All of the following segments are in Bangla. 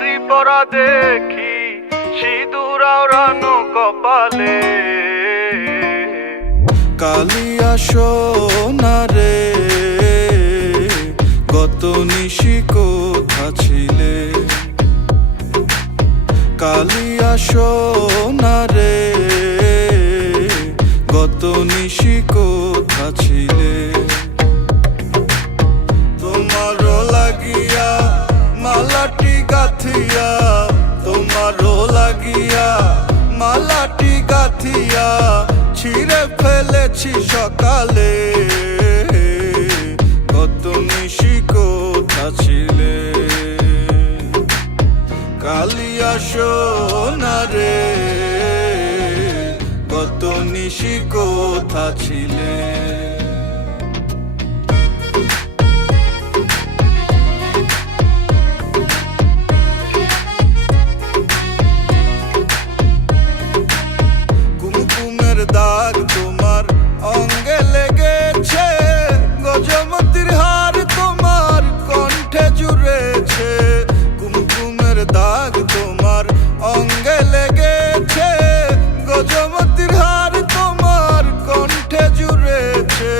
শাড়ি পরা দেখি সিঁদুর আওড়ানো কপালে। কালিয়া সোনা রে গত নিশি কোথা ছিলে? কালিয়া সোনা রে গত নিশি কোথা ছিলে? তোমারও লাগিয়া মালাটি গাথিয়া, তোমারও লাগিয়া মালাটি গাথিয়া ছিঁড়ে ফেলেছি সকালে। কত নিশি কোথা ছিলে? কালিয়া সোনা রে কত নিশি কোথা ছিলে? দাগ তোমার অঙ্গে লেগেছে, গজমতির হার তোমার কণ্ঠে জুড়েছে। কুমকুমের দাগ তোমার অঙ্গে লেগেছে, গজমতির হার তোমার কণ্ঠে জুড়েছে।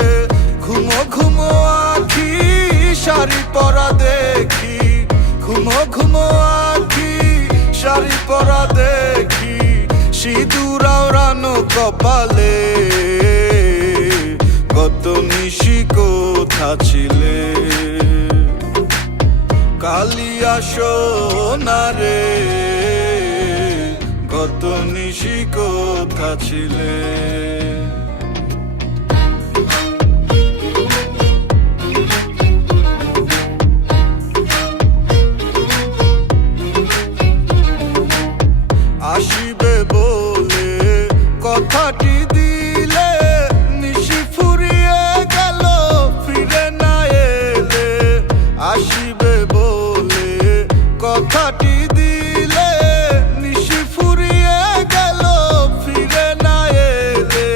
ঘুমো ঘুমো আখি শাড়ি পরা দেখি, ঘুমো ঘুমো আখি শাড়ি পরা দেখি সিঁদুর আওড়ানো কপালে। কত নিশি কোথা ছিলে? কালিয়া সোনা রে কত নিশি কোথা ছিলে? আসিবে বলে কথাটি দিলে, নিশি ফুরিয়ে গেল ফিরে না এলে। আসিবে বলে কথাটি দিলে, নিশি ফুরিয়ে গেল ফিরে না এলে।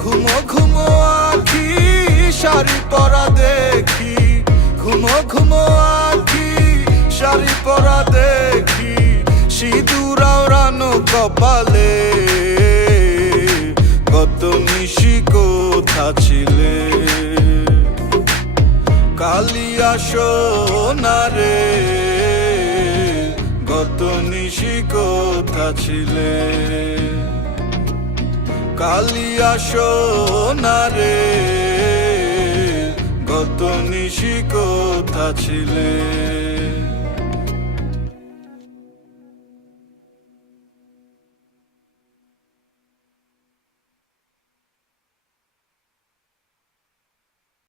ঘুমো ঘুমো আখি শাড়ি পরা দেখি, ঘুমো ঘুমো আখি শাড়ি পরা দেখি সিঁদুর আওড়ানো কপালে। কত নিশি কোথা ছিলে? কালিয়া সোনা রে কত নিশি কোথা ছিলে? কালিয়া সোনা রে কত নিশি কোথা ছিলে?